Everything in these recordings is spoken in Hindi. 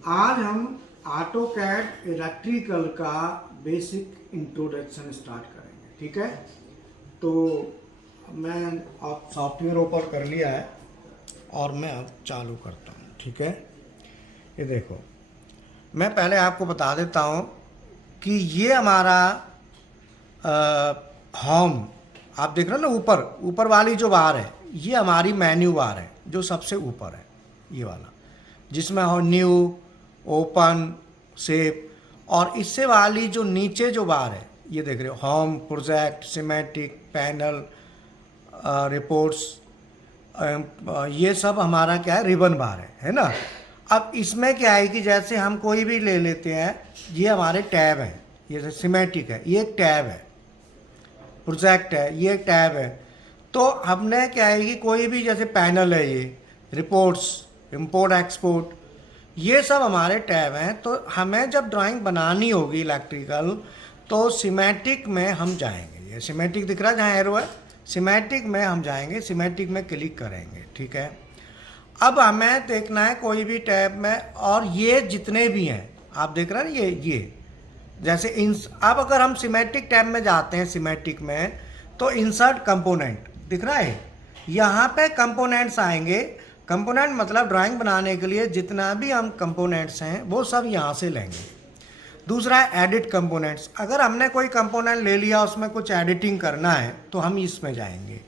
आज हम ऑटो कैड इलेक्ट्रिकल का बेसिक इंट्रोडक्शन स्टार्ट करेंगे। ठीक है, तो मैं अब सॉफ्टवेयर ओपन कर लिया है और मैं अब चालू करता हूँ। ठीक है, ये देखो, मैं पहले आपको बता देता हूँ कि ये हमारा होम, आप देख रहे हो ना, ऊपर ऊपर वाली जो बार है ये हमारी मेन्यू बार है, जो सबसे ऊपर है ये वाला, जिसमें हो न्यू, ओपन, सेव। और इससे वाली जो नीचे जो बार है ये देख रहे हो, home, project, semantic, panel, reports, ये सब हमारा क्या है, रिबन बार है ना। अब इसमें क्या है कि जैसे हम कोई भी ले लेते हैं, ये हमारे टैब हैं, ये सिमेटिक है, ये एक टैब है, प्रोजेक्ट है, ये एक टैब है। तो हमने क्या है कि कोई भी जैसे पैनल है, ये रिपोर्ट्स, इंपोर्ट एक्सपोर्ट, ये सब हमारे टैब हैं। तो हमें जब ड्राइंग बनानी होगी इलेक्ट्रिकल, तो सिमेटिक में हम जाएंगे। ये सिमेटिक दिख रहा है जहाँ एरो है, सिमेटिक में हम जाएंगे, सिमेटिक में क्लिक करेंगे। ठीक है, अब हमें देखना है कोई भी टैब में, और ये जितने भी हैं आप देख रहे हैं ना, ये जैसे अब अगर हम सिमेटिक टैब में जाते हैं, सिमेटिक में, तो इंसर्ट कंपोनेंट दिख रहा है, यहाँ पे कंपोनेंट्स आएंगे। कंपोनेंट मतलब ड्राइंग बनाने के लिए जितना भी हम कंपोनेंट्स हैं वो सब यहाँ से लेंगे। दूसरा है एडिट कंपोनेंट्स, अगर हमने कोई कंपोनेंट ले लिया, उसमें कुछ एडिटिंग करना है तो हम इसमें जाएंगे।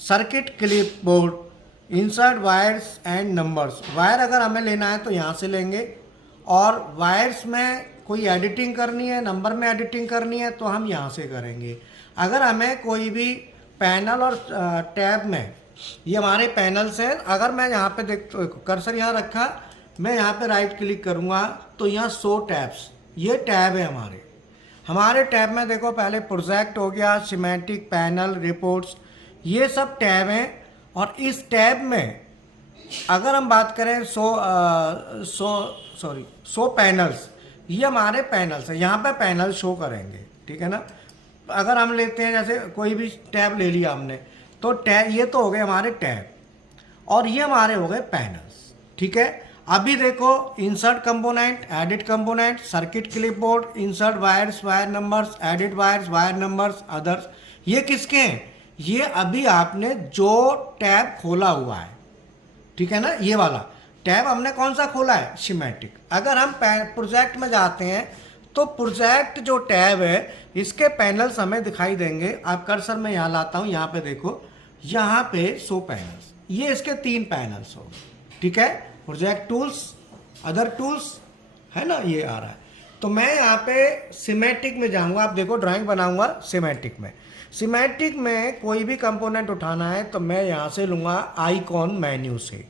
Circuit clipboard, insert wires and numbers, wire अगर हमें लेना है तो यहाँ से लेंगे, और वायर्स में कोई एडिटिंग करनी है, नंबर में एडिटिंग करनी है तो हम यहाँ से करेंगे। अगर हमें कोई भी पैनल और टैब में, ये हमारे पैनल्स हैं, अगर मैं यहाँ पे देख, कर्सर यहाँ रखा, मैं यहाँ पे राइट क्लिक करूँगा तो यहाँ शो टैब्स, ये टैब है हमारे टैब में देखो, पहले प्रोजेक्ट हो गया, सिमेटिक, पैनल, रिपोर्ट्स, ये सब टैब हैं। और इस टैब में अगर हम बात करें शो पैनल्स, ये हमारे पैनल्स हैं, यहाँ पे पैनल शो करेंगे। ठीक है ना, अगर हम लेते हैं जैसे कोई भी टैब ले लिया हमने, तो टैब, ये तो हो गए हमारे टैब, और ये हमारे हो गए पैनल्स। ठीक है, अभी देखो, insert component, edit component, circuit clipboard, insert wires, wire numbers, edit wires, wire numbers, others, ये किसके हैं? ये अभी आपने जो टैब खोला हुआ है, ठीक है ना, ये वाला टैब हमने कौन सा खोला है? सिमेटिक। अगर हम प्रोजेक्ट में जाते हैं तो प्रोजेक्ट जो टैब है, इसके पैनल्स हमें दिखाई देंगे। आप कर्सर में यहाँ लाता हूँ, यहाँ पे देखो, यहाँ पे शो पैनल्स, ये इसके 3 पैनल्स हो। ठीक है, प्रोजेक्ट टूल्स, अदर टूल्स, है ना, ये आ रहा है। तो मैं यहाँ पे सिमेटिक में जाऊँगा, आप देखो ड्राइंग बनाऊँगा सिमेटिक में। सिमेटिक में कोई भी कंपोनेंट उठाना है तो मैं यहाँ से लूँगा आइकॉन मेन्यू से।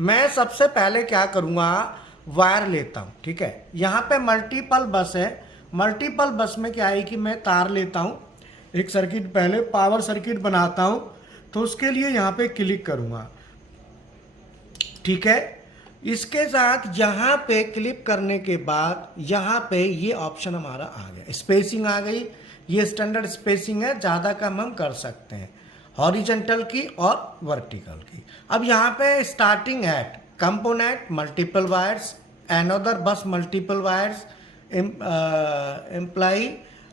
मैं सबसे पहले क्या करूँगा, वायर लेता हूँ। ठीक है, यहाँ पे मल्टीपल बस है, मल्टीपल बस में क्या है कि मैं तार लेता हूँ, एक सर्किट, पहले पावर सर्किट बनाता हूँ, तो उसके लिए यहाँ पे क्लिक करूँगा। ठीक है, इसके साथ यहाँ पे क्लिक करने के बाद यहाँ पे ये ऑप्शन हमारा आ गया, स्पेसिंग आ गई। ये स्टैंडर्ड स्पेसिंग है, ज़्यादा कम हम कर सकते हैं, हॉरिजेंटल की और वर्टिकल की। अब यहाँ पे starting at component multiple wires, another बस मल्टीपल वायर्स, एम्प्लाई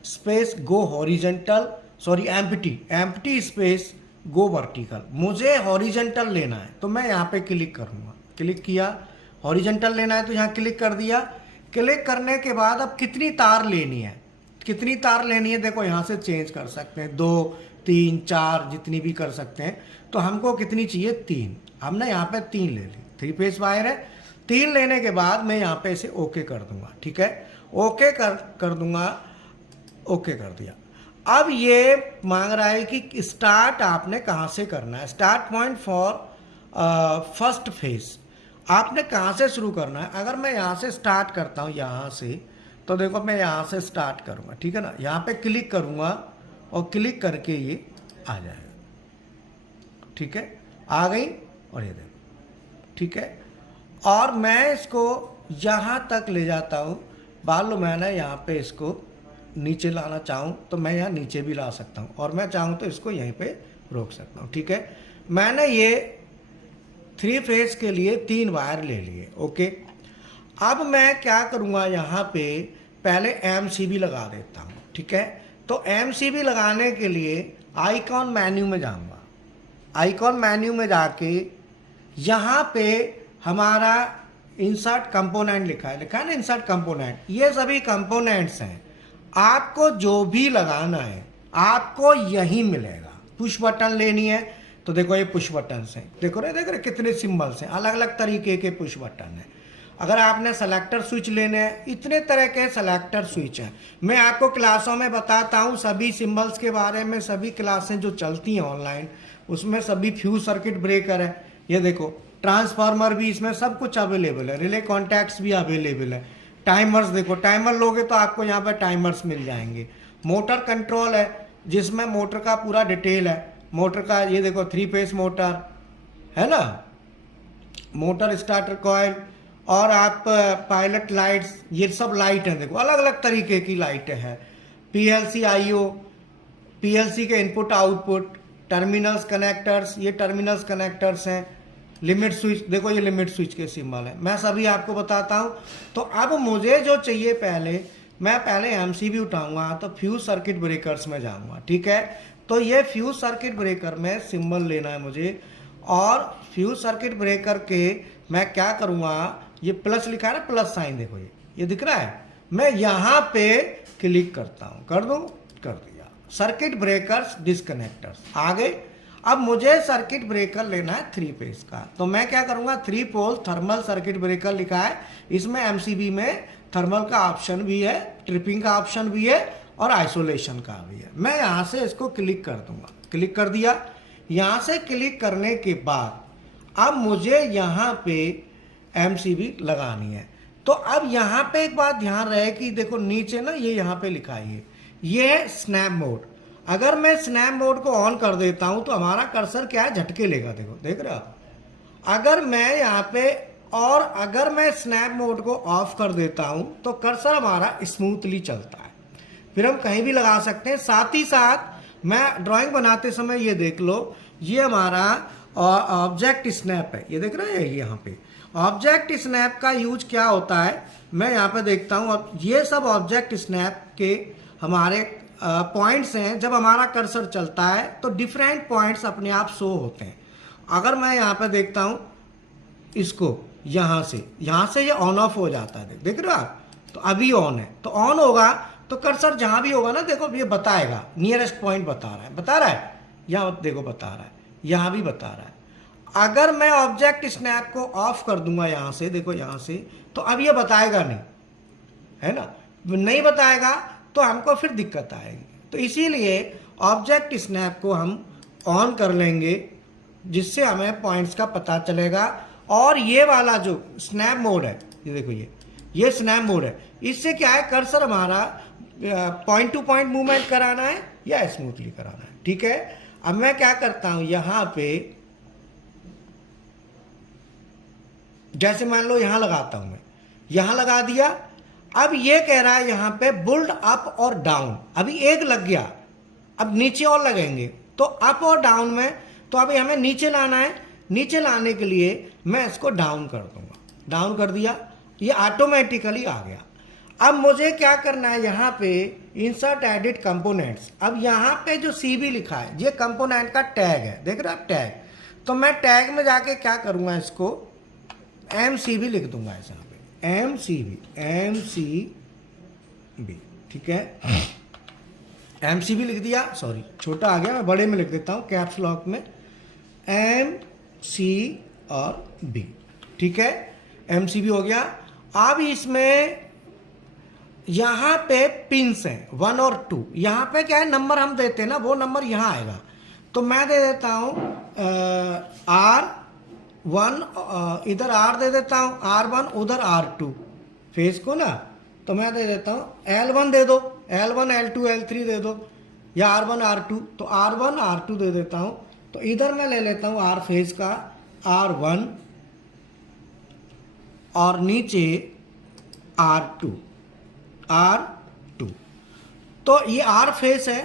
स्पेस गो हॉरिजेंटल, सॉरी एम्प्टी स्पेस गो वर्टिकल। मुझे हॉरिजेंटल लेना है तो मैं यहाँ पे क्लिक करूँगा, क्लिक किया, हॉरिजेंटल लेना है तो यहाँ क्लिक कर दिया। क्लिक करने के बाद अब कितनी तार लेनी है, कितनी तार लेनी है, देखो यहाँ से चेंज कर सकते हैं, 2, 3, 4 जितनी भी कर सकते हैं। तो हमको कितनी चाहिए? 3। हमने यहाँ पे 3 ले ली, 3 फेस वायर है। 3 लेने के बाद मैं यहाँ पे इसे ओके कर दूंगा। ठीक है, ओके कर दूंगा, ओके कर दिया। अब ये मांग रहा है कि स्टार्ट आपने कहाँ से करना है, start point for first face, आपने कहाँ से शुरू करना है। अगर मैं यहाँ से स्टार्ट करता हूँ, यहाँ से, तो देखो मैं यहाँ से स्टार्ट करूँगा। ठीक है ना, यहाँ पे क्लिक करूँगा और क्लिक करके ये आ जाएगा। ठीक है, आ गई, और ये देखो। ठीक है, और मैं इसको यहाँ तक ले जाता हूँ। मान लो मैंने यहाँ पे इसको नीचे लाना चाहूँ तो मैं यहाँ नीचे भी ला सकता हूँ, और मैं चाहूँ तो इसको यहीं पे रोक सकता हूँ। ठीक है, मैंने ये 3 फेस के लिए 3 वायर ले लिए। ओके, अब मैं क्या करूँगा, यहाँ पे पहले MCB लगा देता हूँ, ठीक है। तो MCB लगाने के लिए आइकॉन मेन्यू में जाऊँगा। आइकॉन मेन्यू में जाके यहाँ पे हमारा इंसर्ट कंपोनेंट लिखा है ना, इंसर्ट कंपोनेंट। ये सभी कंपोनेंट्स हैं, आपको जो भी लगाना है आपको यही मिलेगा। पुश बटन लेनी है तो देखो ये पुश बटन हैं, देखो रहे कितने सिंबल्स हैं, अलग अलग तरीके के पुश बटन हैं। अगर आपने सेलेक्टर स्विच लेने हैं, इतने तरह के सेलेक्टर स्विच हैं। मैं आपको क्लासों में बताता हूँ सभी सिंबल्स के बारे में, सभी क्लासें जो चलती हैं ऑनलाइन उसमें सभी फ्यूज सर्किट ब्रेकर है। ये देखो ट्रांसफार्मर भी इसमें सब कुछ अवेलेबल है, रिले कॉन्टैक्ट्स भी अवेलेबल है। टाइमर्स देखो, टाइमर लोगे तो आपको यहाँ पर टाइमर्स मिल जाएंगे। मोटर कंट्रोल है जिसमें मोटर का पूरा डिटेल है, मोटर का ये देखो 3 फेस मोटर है ना, मोटर स्टार्टर कॉइल, और आप पायलट लाइट्स, ये सब लाइट हैं, देखो अलग अलग तरीके की लाइटें हैं। PLC IO, PLC के इनपुट आउटपुट, टर्मिनल्स कनेक्टर्स, ये टर्मिनल्स कनेक्टर्स हैं। लिमिट स्विच देखो, ये लिमिट स्विच के सिंबल है, मैं सभी आपको बताता हूँ। तो अब मुझे जो चाहिए, मैं पहले MCB उठाऊंगा तो फ्यूज सर्किट ब्रेकर्स में जाऊंगा, ठीक है। तो ये फ्यूज सर्किट ब्रेकर में सिंबल लेना है मुझे, और फ्यूज सर्किट ब्रेकर के मैं क्या करूँगा, ये प्लस लिखा है ना, प्लस साइन देखो ये दिख रहा है, मैं यहाँ पे क्लिक करता हूँ, कर दूँ, कर दिया। सर्किट ब्रेकर्स डिस्कनेक्टर्स आ गए। अब मुझे सर्किट ब्रेकर लेना है 3 फेज का, तो मैं क्या करूँगा, 3 पोल थर्मल सर्किट ब्रेकर लिखा है, इसमें MCB में थर्मल का ऑप्शन भी है, ट्रिपिंग का ऑप्शन भी है, और आइसोलेशन का भी है। मैं यहाँ से इसको क्लिक कर दूंगा, क्लिक कर दिया। यहाँ से क्लिक करने के बाद अब मुझे यहाँ पे MCB लगानी है। तो अब यहाँ पे एक बात ध्यान रहे कि देखो नीचे ना ये यहाँ पे लिखा है, ये है स्नैप मोड। अगर मैं स्नैप मोड को ऑन कर देता हूँ तो हमारा कर्सर क्या है, झटके लेगा, देखो देख रहे हो आप। अगर मैं यहाँ पे, और अगर मैं स्नैप मोड को ऑफ कर देता हूँ तो कर्सर हमारा स्मूथली चलता है, फिर हम कहीं भी लगा सकते हैं। साथ ही साथ मैं ड्राइंग बनाते समय ये देख लो, ये हमारा ऑब्जेक्ट स्नैप है, ये देख रहे हैं यहाँ पे ऑब्जेक्ट स्नैप का यूज क्या होता है, मैं यहाँ पे देखता हूँ। अब ये सब ऑब्जेक्ट स्नैप के हमारे पॉइंट्स हैं। जब हमारा कर्सर चलता है तो डिफरेंट पॉइंट्स अपने आप शो होते हैं। अगर मैं यहाँ पे देखता हूँ इसको, यहाँ से ये ऑन ऑफ हो जाता है, देख रहे हो आप। तो अभी ऑन है, तो ऑन होगा तो कर्सर जहाँ भी होगा ना, देखो ये बताएगा, नियरेस्ट पॉइंट बता रहा है, यहाँ देखो बता रहा है, यहाँ भी बता रहा है। अगर मैं ऑब्जेक्ट स्नैप को ऑफ कर दूंगा यहाँ से, देखो यहाँ से, तो अब ये बताएगा नहीं, है ना, नहीं बताएगा तो हमको फिर दिक्कत आएगी। तो इसीलिए ऑब्जेक्ट स्नैप को हम ऑन कर लेंगे, जिससे हमें पॉइंट्स का पता चलेगा। और ये वाला जो स्नैप मोड है, ये देखो ये स्नैप मोड है, इससे क्या है, कर्सर हमारा पॉइंट टू पॉइंट मूवमेंट कराना है या स्मूथली कराना है, ठीक है। अब मैं क्या करता हूं, यहाँ पे जैसे मान लो यहाँ लगाता हूं, मैं यहाँ लगा दिया। अब ये कह रहा है यहाँ पे बुल्ड अप और डाउन, अभी एक लग गया, अब नीचे और लगेंगे, तो अप और डाउन में, तो अभी हमें नीचे लाना है। नीचे लाने के लिए मैं इसको डाउन कर दूंगा, डाउन कर दिया, ये ऑटोमेटिकली आ गया। अब मुझे क्या करना है, यहाँ पे इंसर्ट एडिट कंपोनेंट्स। अब यहाँ पे जो CB लिखा है, ये कंपोनेंट का टैग है, देख रहे हो आप टैग। तो मैं टैग में जाके क्या करूँगा, इसको MCB लिख दूंगा, ऐसा MCB, ठीक है। MCB लिख दिया, सॉरी छोटा आ गया, मैं बड़े में लिख देता हूँ कैप्स लॉक में, MC और B, ठीक है। MCB हो गया। अब इसमें यहाँ पे पिंस हैं 1 और 2, यहाँ पे क्या है, नंबर हम देते हैं ना, वो नंबर यहाँ आएगा। तो मैं दे देता हूँ R1, इधर R दे देता हूँ, R1 उधर R2 फेस को ना, तो मैं दे देता हूँ L1 दे दो, L1 L2 L3 दे दो, या R1 R2, तो R1 R2 दे देता हूँ। तो इधर मैं ले लेता हूँ R फेस का R1 और नीचे R2। तो ये R फेस है,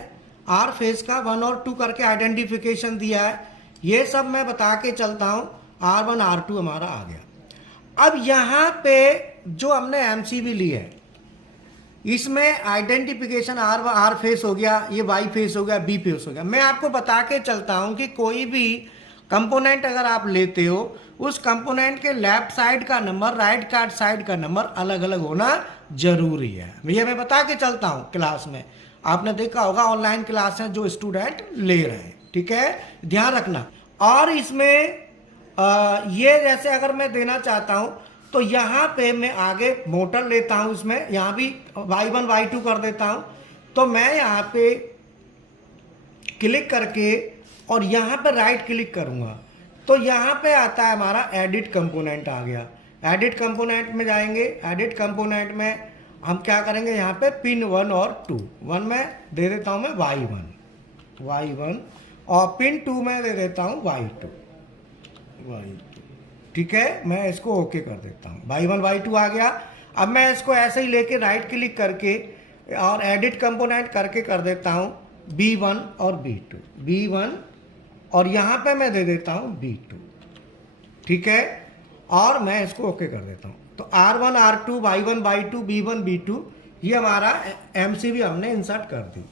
R फेस का 1 और 2 करके आइडेंटिफिकेशन दिया है। ये सब मैं बता के चलता हूँ, R1 R2 हमारा आ गया। अब यहाँ पे जो हमने एमसीबी ली है, इसमें आइडेंटिफिकेशन आर फेस हो गया, ये वाई फेस हो गया, बी फेस हो गया। मैं आपको बता के चलता हूं कि कोई भी कंपोनेंट अगर आप लेते हो, उस कंपोनेंट के लेफ्ट साइड का नंबर, राइट कार्ड साइड का नंबर अलग अलग होना जरूरी है। ये मैं बता के चलता हूं क्लास में, आपने देखा होगा ऑनलाइन क्लासेस जो स्टूडेंट ले रहे हैं, ठीक है, ध्यान रखना। और इसमें ये जैसे अगर मैं देना चाहता हूं तो यहाँ पे मैं आगे मोटर लेता हूं, इसमें यहाँ भी y1 y2 कर देता हूं। तो मैं यहाँ पे क्लिक करके और यहाँ पे राइट क्लिक करूँगा तो यहाँ पे आता है हमारा एडिट कंपोनेंट आ गया। एडिट कंपोनेंट में जाएंगे, एडिट कंपोनेंट में हम क्या करेंगे, यहाँ पे पिन 1 और 2, 1 में दे देता हूँ मैं y1 और पिन 2 में दे देता हूँ y2, ठीक है। मैं इसको ओके कर देता हूँ, y1 y2 आ गया। अब मैं इसको ऐसे ही लेके राइट क्लिक करके और एडिट कंपोनेंट करके कर देता हूँ b1 और b2, b1 और यहाँ पे मैं दे देता हूँ b2, ठीक है, और मैं इसको ओके कर देता हूँ। तो r1 r2 y1 y2 b1 b2 ये हमारा एमसीबी हमने इंसर्ट कर दी।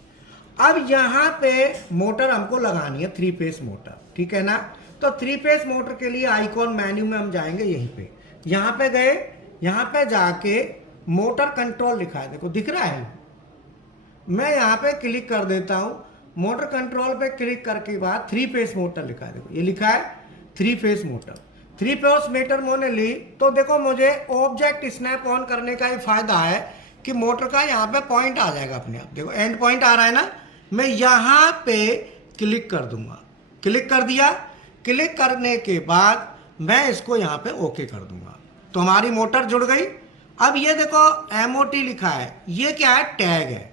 अब यहाँ पे मोटर हमको लगानी है 3 फेस मोटर, ठीक है ना। तो 3 फेस मोटर के लिए आइकॉन मेन्यू में हम जाएंगे, यहीं पे, यहाँ पे गए, यहाँ पे जाके मोटर कंट्रोल लिखा है, देखो दिख रहा है। मैं यहाँ पे क्लिक कर देता हूँ, मोटर कंट्रोल पे क्लिक करके बाद 3 फेस मोटर लिखा है, देखो ये लिखा है 3 फेस मोटर। 3 फेस मोटर मैंने ली तो देखो मुझे ऑब्जेक्ट स्नैप ऑन करने का ये फायदा है कि मोटर का यहाँ पे पॉइंट आ जाएगा अपने आप, देखो एंड पॉइंट आ रहा है ना। मैं यहाँ पे क्लिक कर दूंगा, क्लिक कर दिया। क्लिक करने के बाद मैं इसको यहाँ पे ओके कर दूंगा तो हमारी मोटर जुड़ गई। अब ये देखो एमओटी लिखा है, ये क्या है, टैग है,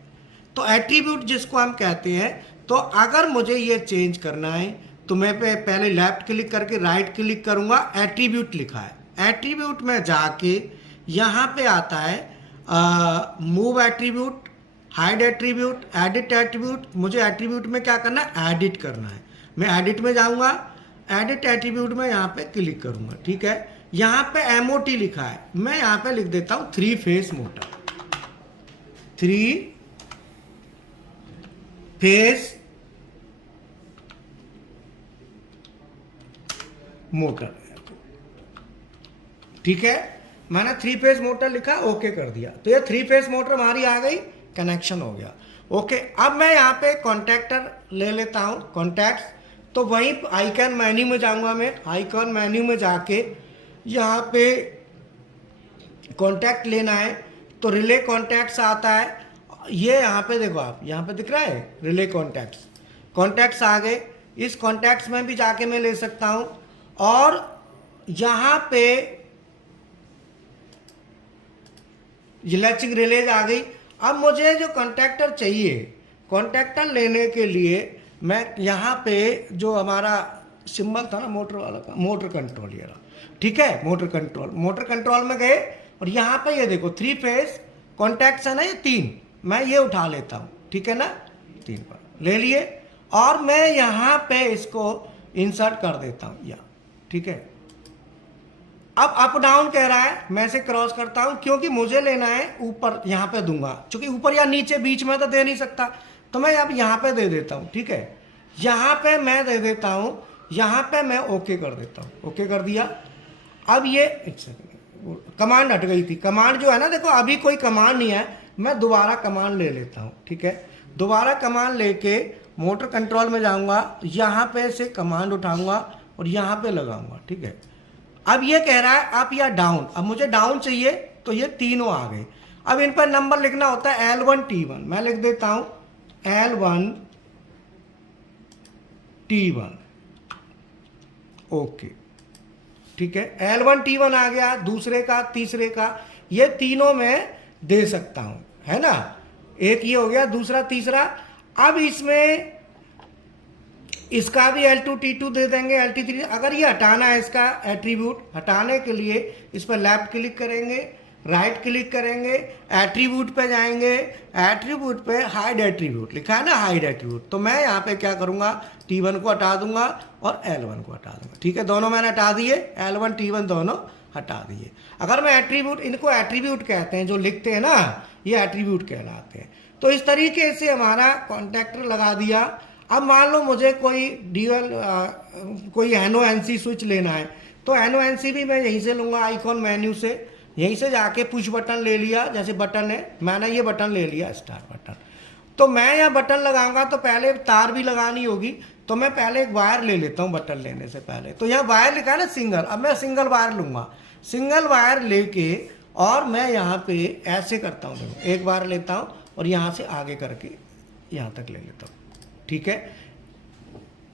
तो एट्रीब्यूट जिसको हम कहते हैं। तो अगर मुझे ये चेंज करना है तो मैं पहले लेफ्ट क्लिक करके राइट क्लिक करूंगा, एट्रीब्यूट लिखा है, एट्रीब्यूट में जाके यहाँ पे आता है move attribute, hide attribute, edit attribute. मुझे एट्रीब्यूट में क्या करना है, एडिट करना है। मैं एडिट में जाऊंगा, एडिट एट्रीब्यूट में यहाँ पे क्लिक करूंगा, ठीक है। यहाँ पे एमओटी लिखा है, मैं यहाँ पे लिख देता हूँ 3 फेस मोटर, 3 फेस मोटर, ठीक है। मैंने 3 फेस मोटर लिखा, ओके कर दिया, तो ये 3 फेस मोटर हमारी आ गई, कनेक्शन हो गया, ओके। अब मैं यहाँ पे कॉन्टैक्टर ले लेता हूँ, कॉन्टैक्ट्स। तो वहीं आइकन मेन्यू में जाऊंगा, मैं आइकन मेन्यू में जाके यहाँ पे कॉन्टैक्ट लेना है तो रिले कॉन्टैक्ट्स आता है। ये यहाँ पे देखो आप, यहाँ पे दिख रहा है रिले कॉन्टैक्ट्स, कॉन्टैक्ट्स आ गए। इस कॉन्टैक्ट्स में भी जाके मैं ले सकता हूँ और यहाँ पे लैचिंग रिलेज आ गई। अब मुझे जो कॉन्टैक्टर चाहिए, कॉन्टैक्टर लेने के लिए मैं यहाँ पे जो हमारा सिंबल था ना मोटर वाला का, मोटर कंट्रोल ये रहा, ठीक है, मोटर कंट्रोल में गए और यहाँ पे ये देखो 3 फेस कॉन्टैक्ट्स है ना, ये 3, मैं ये उठा लेता हूँ, ठीक है ना, 3 पर ले लिए और मैं यहाँ पे इसको इंसर्ट कर देता हूँ यहाँ, ठीक है। अब अप डाउन कह रहा है, मैं इसे क्रॉस करता हूँ क्योंकि मुझे लेना है ऊपर, यहाँ पे दूंगा, क्योंकि ऊपर या नीचे बीच में तो दे नहीं सकता, तो मैं अब यहाँ पे दे देता हूँ, ठीक है। यहाँ पे मैं दे देता हूँ, यहाँ पे मैं ओके कर देता हूँ, ओके कर दिया। अब ये एक सेकंड, कमांड हट गई थी, कमांड जो है ना, देखो अभी कोई कमांड नहीं है, मैं दोबारा कमांड ले लेता हूँ, ठीक है। दोबारा कमांड लेके मोटर कंट्रोल में जाऊँगा, यहाँ पे से कमांड उठाऊँगा और यहाँ पे लगाऊँगा, ठीक है। अब ये कह रहा है अप या डाउन, अब मुझे डाउन चाहिए तो ये तीनों आ गए। अब इन पर नंबर लिखना होता है L1 T1, मैं लिख देता हूं L1 T1, ओके, ठीक है। L1 T1 आ गया, दूसरे का, तीसरे का, ये तीनों में दे सकता हूं, है ना। एक ये हो गया, दूसरा, तीसरा। अब इसमें इसका भी L2 T2 दे देंगे, LT3। अगर ये हटाना है, इसका एट्रीब्यूट हटाने के लिए इस पर लेफ्ट क्लिक करेंगे, राइट क्लिक करेंगे, एट्रीब्यूट पे जाएंगे, एट्रीब्यूट पे हाइड एट्रीब्यूट लिखा है ना, हाइड एट्रीब्यूट। तो मैं यहाँ पे क्या करूँगा, T1 को हटा दूंगा और L1 को हटा दूंगा, ठीक है। दोनों मैंने हटा दिए, L1 T1 दोनों हटा दिए। अगर मैं एट्रीब्यूट, इनको एट्रीब्यूट कहते हैं जो लिखते हैं ना, ये एट्रीब्यूट कहलाते हैं। तो इस तरीके से हमारा कॉन्टैक्टर लगा दिया। अब मान लो मुझे कोई ड्यूअल कोई NONC स्विच लेना है, तो NONC भी मैं यहीं से लूँगा, आइकॉन मेन्यू से यहीं से जाके पुश बटन ले लिया, जैसे बटन है, मैंने ये बटन ले लिया स्टार बटन। तो मैं यहाँ बटन लगाऊंगा तो पहले तार भी लगानी होगी, तो मैं पहले एक वायर ले लेता हूँ बटन लेने से पहले। तो यहाँ वायर लिखा है ना सिंगल, अब मैं सिंगल वायर लूँगा। सिंगल वायर लेके और मैं यहाँ पे ऐसे करता हूँ, देखो एक वायर लेता हूँ और यहाँ से आगे करके यहाँ तक ले लेता हूँ, ठीक है,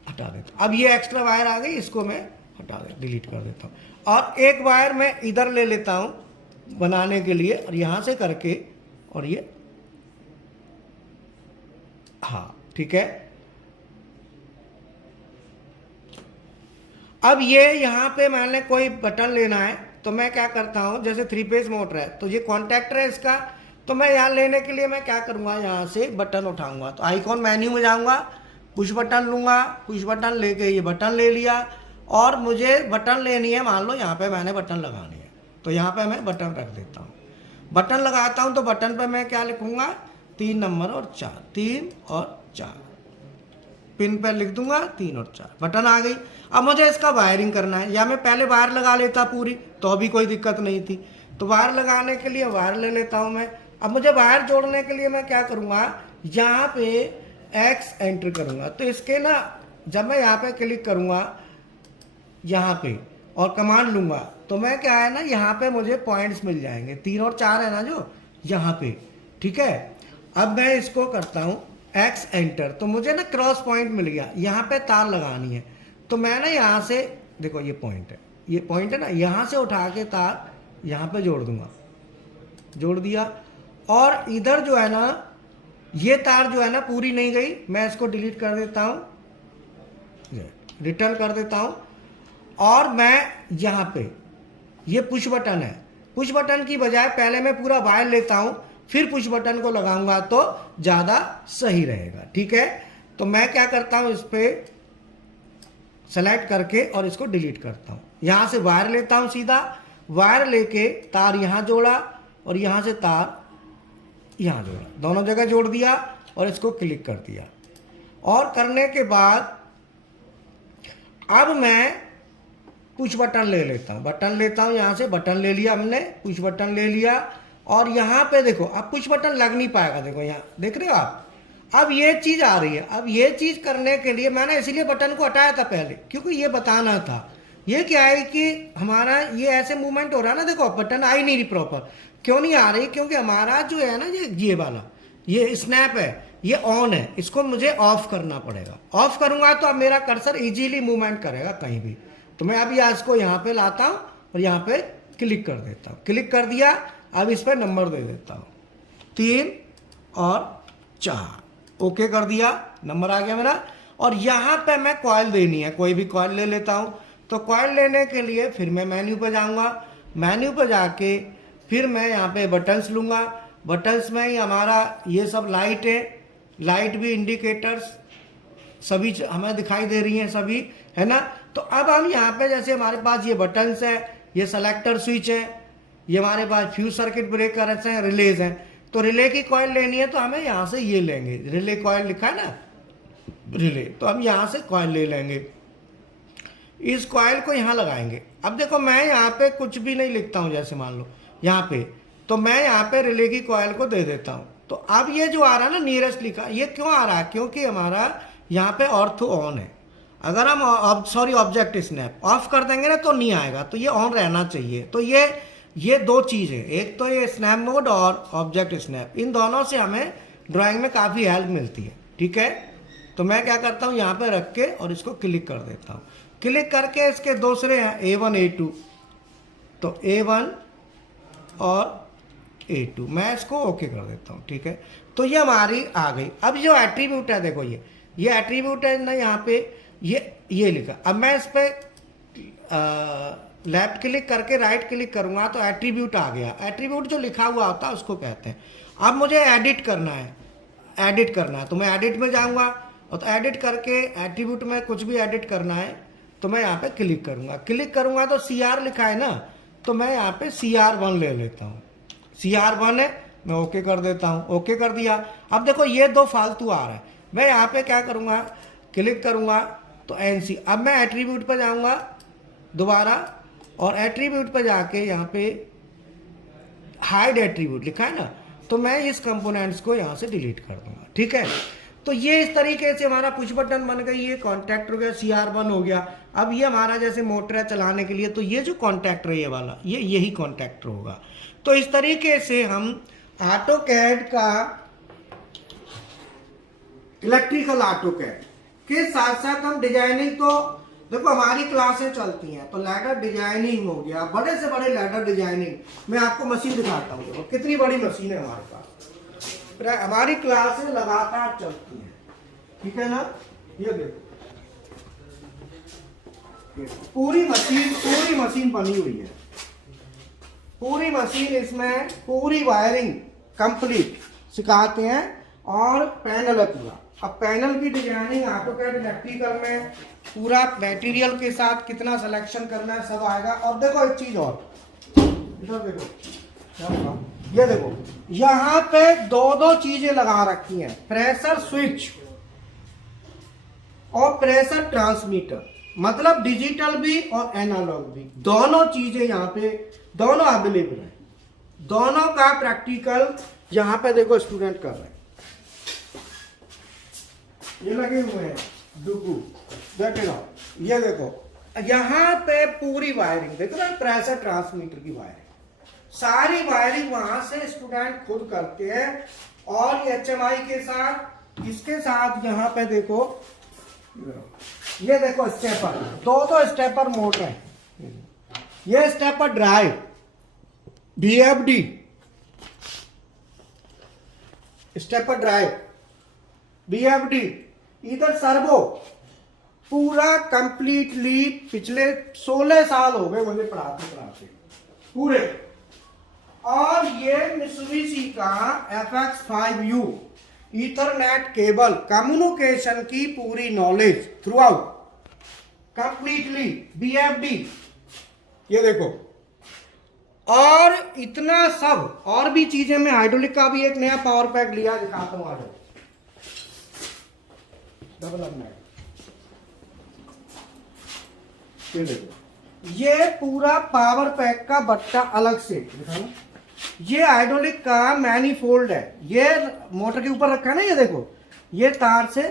हटा देता हूँ। अब ये एक्स्ट्रा वायर आ गई, इसको मैं हटा दे डिलीट कर देता हूँ। और एक वायर मैं इधर ले लेता हूँ बनाने के लिए, और यहाँ से करके और ये, हाँ ठीक है। अब ये यहाँ पे मैंने कोई बटन लेना है, तो मैं क्या करता हूँ, जैसे 3 फेज मोटर है तो ये कॉन्टैक्टर है इसका, तो मैं यहाँ लेने के लिए मैं क्या करूँगा, यहाँ से बटन उठाऊंगा, तो आइकॉन मेन्यू में जाऊँगा, पुश बटन लूँगा, पुश बटन लेके ये बटन ले लिया। और मुझे बटन लेनी है, मान लो यहाँ पे मैंने बटन लगानी है, तो यहाँ पे मैं बटन रख देता हूँ। बटन लगाता हूँ तो बटन पे मैं क्या लिखूँगा, 3 नंबर और 4, 3 और 4, पिन पे लिख दूंगा 3 और 4, बटन आ गई। अब मुझे इसका वायरिंग करना है, या मैं पहले वायर लगा लेता पूरी तो भी कोई दिक्कत नहीं थी, तो वायर लगाने के लिए वायर ले लेता हूँ मैं। अब मुझे वायर जोड़ने के लिए मैं क्या करूँगा, यहाँ पे X एंटर करूँगा, तो इसके ना जब मैं यहाँ पे क्लिक करूँगा यहाँ पे और कमांड लूँगा, तो मैं क्या है ना, यहाँ पे मुझे पॉइंट्स मिल जाएंगे, 3 और 4 है ना जो यहाँ पे, ठीक है। अब मैं इसको करता हूँ X एंटर, तो मुझे ना क्रॉस पॉइंट मिल गया, यहाँ पे तार लगानी है, तो मैं ना यहाँ से, देखो ये पॉइंट है, ये पॉइंट है ना, यहाँ से उठा के तार यहाँ पे जोड़ दूंगा, जोड़ दिया। और इधर जो है ना, ये तार जो है ना पूरी नहीं गई, मैं इसको डिलीट कर देता हूँ, रिटर्न कर देता हूँ। और मैं यहाँ पे, ये पुश बटन है, पुश बटन की बजाय पहले मैं पूरा वायर लेता हूँ, फिर पुश बटन को लगाऊंगा तो ज़्यादा सही रहेगा, ठीक है। तो मैं क्या करता हूँ, इस पर सेलेक्ट करके और इसको डिलीट करता हूँ। यहाँ से वायर लेता हूँ, सीधा वायर लेके तार यहाँ जोड़ा और यहाँ से तार यहाँ जोड़ा, दोनों जगह जोड़ दिया और इसको क्लिक कर दिया। और करने के बाद अब मैं पुश बटन ले लेता हूँ, बटन लेता हूँ, यहाँ से बटन ले लिया हमने, पुश बटन ले लिया। और यहाँ पे देखो अब पुश बटन लग नहीं पाएगा, देखो यहाँ देख रहे हो आप, अब ये चीज़ आ रही है। अब ये चीज़ करने के लिए मैंने इसीलिए बटन को हटाया था पहले, क्योंकि ये बताना था। ये क्या है कि हमारा ये ऐसे मूवमेंट हो रहा है ना, देखो बटन आ ही नहीं रही प्रॉपर, क्यों नहीं आ रही, क्योंकि हमारा जो है ना ये वाला ये स्नैप है, ये ऑन है, इसको मुझे ऑफ करना पड़ेगा। ऑफ करूँगा तो अब मेरा कर्सर इजीली मूवमेंट करेगा कहीं भी। तो मैं अभी इसको यहाँ पे लाता हूँ और यहाँ पे क्लिक कर देता हूँ, क्लिक कर दिया। अब इस पर नंबर दे देता हूँ 3 और 4, ओके कर दिया, नंबर आ गया मेरा। और यहाँ पे मैं कॉइल देनी है, कोई भी कॉइल ले लेता हूँ। तो कॉइल लेने के लिए फिर मैं मेन्यू पर जाऊँगा, मेन्यू पर जाके फिर मैं यहाँ पे बटन्स लूँगा। बटन्स में ही हमारा ये सब लाइट है, लाइट भी इंडिकेटर्स सभी हमें दिखाई दे रही हैं सभी, है ना। तो अब हम यहाँ पे जैसे हमारे पास ये बटन्स है, ये सेलेक्टर स्विच है, ये हमारे पास फ्यूज सर्किट ब्रेकर्स हैं, रिलेज हैं। तो रिले की कॉइल लेनी है तो हमें यहाँ से ये लेंगे, रिले कॉइल लिखा है ना, रिले, तो हम यहाँ से कॉइल ले लेंगे, इस कॉइल को यहाँ लगाएंगे। अब देखो मैं यहाँ पे कुछ भी नहीं लिखता हूँ, जैसे मान लो यहाँ पे, तो मैं यहाँ पे रिले की कॉइल को दे देता हूँ। तो अब ये जो आ रहा है ना नियरेस्ट लिखा, ये क्यों आ रहा है, क्योंकि हमारा यहाँ पे ऑर्थो ऑन है। अगर हम ऑब्जेक्ट स्नैप ऑफ कर देंगे ना तो नहीं आएगा, तो ये ऑन रहना चाहिए। तो ये दो चीज़ें, एक तो ये स्नैप मोड और ऑब्जेक्ट स्नैप, इन दोनों से हमें ड्राइंग में काफ़ी हेल्प मिलती है, ठीक है। तो मैं क्या करता हूँ, यहाँ पे रख के और इसको क्लिक कर देता हूँ। क्लिक करके इसके दूसरे हैं A1 A2, तो A1 और A2 मैं इसको ओके कर देता हूँ, ठीक है। तो ये हमारी आ गई। अब जो एट्रीब्यूट है, देखो ये एट्रीब्यूट है ना, यहाँ पे ये लिखा। अब मैं इस पर लेफ्ट क्लिक करके राइट क्लिक करूँगा तो एट्रीब्यूट आ गया। एट्रीब्यूट जो लिखा हुआ होता है उसको कहते हैं। अब मुझे एडिट करना है, तो मैं एडिट में जाऊँगा और तो एडिट करके एट्रीब्यूट में कुछ भी एडिट करना है तो मैं यहाँ पे क्लिक करूँगा तो CR लिखा है ना, तो मैं यहाँ पे CR1 ले लेता हूँ। CR1 है, मैं ओके कर देता हूँ। ओके कर दिया। अब देखो ये 2 फालतू आ रहा है, मैं यहाँ पे क्या करूँगा, क्लिक करूँगा तो NC। अब मैं एट्रीब्यूट पर जाऊँगा दोबारा, और एट्रीब्यूट पर जाके यहाँ पे हाइड एट्रीब्यूट लिखा है ना, तो मैं इस कंपोनेंट्स को यहाँ से डिलीट कर दूंगा। ठीक है, तो ये इस तरीके से हमारा पुश बटन बन गई, ये कॉन्टैक्ट हो गया, CR1 हो गया। अब ये हमारा जैसे मोटर है चलाने के लिए, तो ये जो कॉन्टैक्टर है ये वाला, ये यही कॉन्टैक्टर होगा। तो इस तरीके से हम AutoCAD का, इलेक्ट्रिकल AutoCAD के साथ साथ हम डिजाइनिंग, तो देखो हमारी क्लासें चलती हैं तो लैडर डिजाइनिंग हो गया, बड़े से बड़े लैडर डिजाइनिंग। मैं आपको मशीन दिखाता हूँ, देखो कितनी बड़ी मशीन है हमारे पास, हमारी क्लासें लगातार चलती हैं। ठीक है ना, ये देखो पूरी मशीन बनी हुई है, पूरी मशीन, इसमें पूरी वायरिंग कंप्लीट सिखाते हैं, और पैनल है पूरा। अब पैनल की डिजाइनिंग AutoCAD इलेक्ट्रिकल में पूरा मटेरियल के साथ कितना सिलेक्शन करना है सब आएगा। और देखो एक चीज और, इधर देखो, ये देखो यहाँ पे 2 चीजें लगा रखी हैं, प्रेशर स्विच और प्रेशर ट्रांसमीटर, मतलब डिजिटल भी और एनालॉग भी, दोनों चीजें यहाँ पे दोनों अवेलेबल है। दोनों का प्रैक्टिकल यहाँ पे देखो स्टूडेंट कर रहे हैं, ये लगे हुए हैं डुगू, देखेगा, ये देखो यहाँ पे पूरी वायरिंग देखो ना, प्रेशर ट्रांसमीटर की वायरिंग, सारी वायरिंग वहां से स्टूडेंट खुद करते हैं। और HMI के साथ, इसके साथ यहाँ पे देखो, ये देखो स्टेपर, 2 स्टेपर मोटर है, ये stepper drive VFD, stepper drive VFD, इधर सर्वो, पूरा कंप्लीटली पिछले 16 साल हो गए मुझे पढ़ाते पूरे। और ये मित्सुबिशी का FX5U ईथरनेट केबल, कम्युनिकेशन की पूरी knowledge through out completely VFD, ये देखो। और इतना सब और भी चीजें, मैं हाइड्रोलिक का भी एक नया पावर पैक लिया, दिखाता हूँ, आ जाओ, डबल अपना, ये देखो, ये पूरा पावर पैक का बट्टा अलग से दिखाना, ये हाइड्रोलिक का मैनीफोल्ड है, ये मोटर के ऊपर रखा है ना, ये देखो ये तार से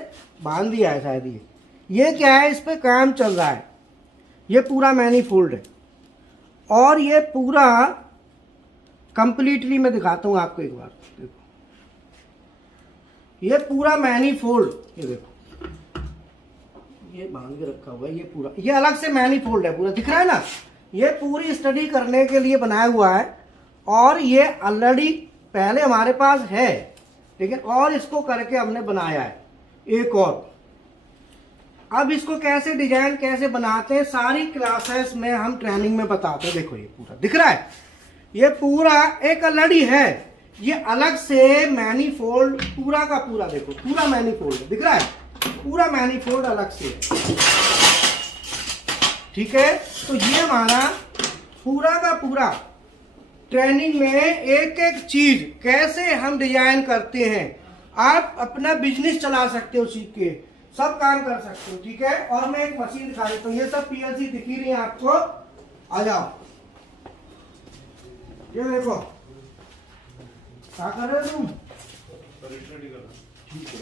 बांध दिया है शायद, ये क्या है, इस पे काम चल रहा है, ये पूरा मैनीफोल्ड है। और ये पूरा कंप्लीटली मैं दिखाता हूं आपको एक बार, देखो ये पूरा मैनीफोल्ड, ये देखो ये बांध के रखा हुआ है, ये पूरा, ये अलग से मैनीफोल्ड है पूरा, दिख रहा है ना, ये पूरी स्टडी करने के लिए बनाया हुआ है। और ये ऑलरेडी पहले हमारे पास है, लेकिन और इसको करके हमने बनाया है एक और। अब इसको कैसे डिजाइन कैसे बनाते हैं, सारी क्लासेस में हम ट्रेनिंग में बताते हैं। देखो ये पूरा दिख रहा है, ये पूरा एक ऑलरेडी है, ये अलग से मैनीफोल्ड पूरा का पूरा, देखो पूरा मैनीफोल्ड दिख रहा है, पूरा मैनीफोल्ड अलग से है। ठीक है, तो ये हमारा पूरा का पूरा ट्रेनिंग में एक एक चीज कैसे हम डिजाइन करते हैं, आप अपना बिजनेस चला सकते हो, सीख के सब काम कर सकते हो। ठीक है, और मैं एक मशीन दिखा देता हूँ, ये सब PLC दिख ही रही है आपको, आ जाओ, ये देखो क्या कर रहे हो तुम, ठीक है।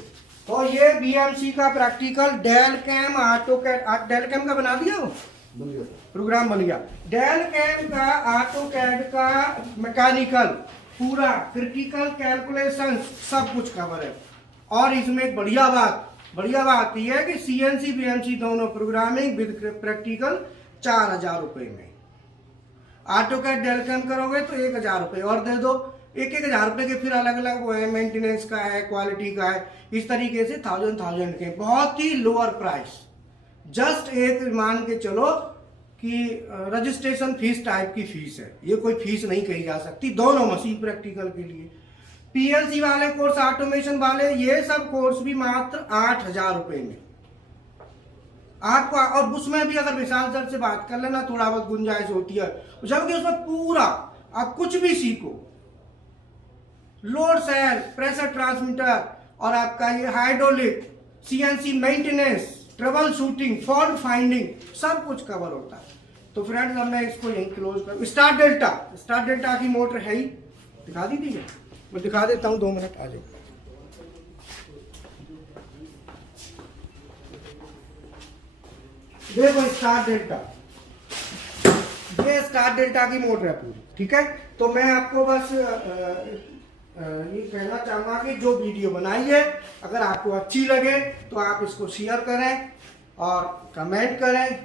तो ये BMC का practical Delcam AutoCAD, Delcam का बना दिया वो प्रोग्राम बन गया, डेल कैम का AutoCAD का मैकेनिकल पूरा क्रिटिकल कैलकुलेशन सब कुछ कवर है। और इसमें एक बढ़िया बात यह है कि CNC BMC दोनों प्रोग्रामिंग विद प्रैक्टिकल 4000 रुपए में। AutoCAD डेल कैम करोगे तो 1000 रुपए और दे दो, 1000 रुपए के फिर अलग अलग वो है, मेंटेनेंस का है, क्वालिटी का है, इस तरीके से 1000 के बहुत ही लोअर प्राइस। जस्ट एक मान के चलो कि रजिस्ट्रेशन फीस टाइप की फीस है, ये कोई फीस नहीं कही जा सकती दोनों मशीन प्रैक्टिकल के लिए। PLC वाले कोर्स, ऑटोमेशन वाले, ये सब कोर्स भी मात्र 8000 रुपए में, आपको, और उसमें भी अगर विशाल सर से बात कर लेना थोड़ा बहुत गुंजाइश होती है, जबकि उसमें पूरा आप कुछ भी सीखो, लोड सेल, प्रेशर ट्रांसमीटर, और आपका ये hydraulic, CNC maintenance, trouble shooting, fault finding, सब कुछ कवर होता है। तो फ्रेंड्स अब मैं इसको यहीं क्लोज कर। स्टार डेल्टा की मोटर है ही, दिखा दी थी, मैं दिखा देता हूँ, 2 मिनट आ जाओ। देखो स्टार डेल्टा, ये स्टार डेल्टा की मोटर है पूरी, ठीक है। तो मैं आपको बस ये कहना चाहूंगा कि जो वीडियो बनाई है अगर आपको अच्छी लगे तो आप इसको शेयर करें और कमेंट करें,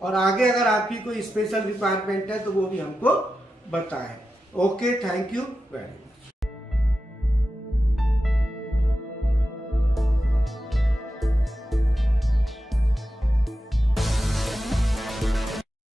और आगे अगर आपकी कोई स्पेशल रिक्वायरमेंट है तो वो भी हमको बताएं। Okay, thank you very much.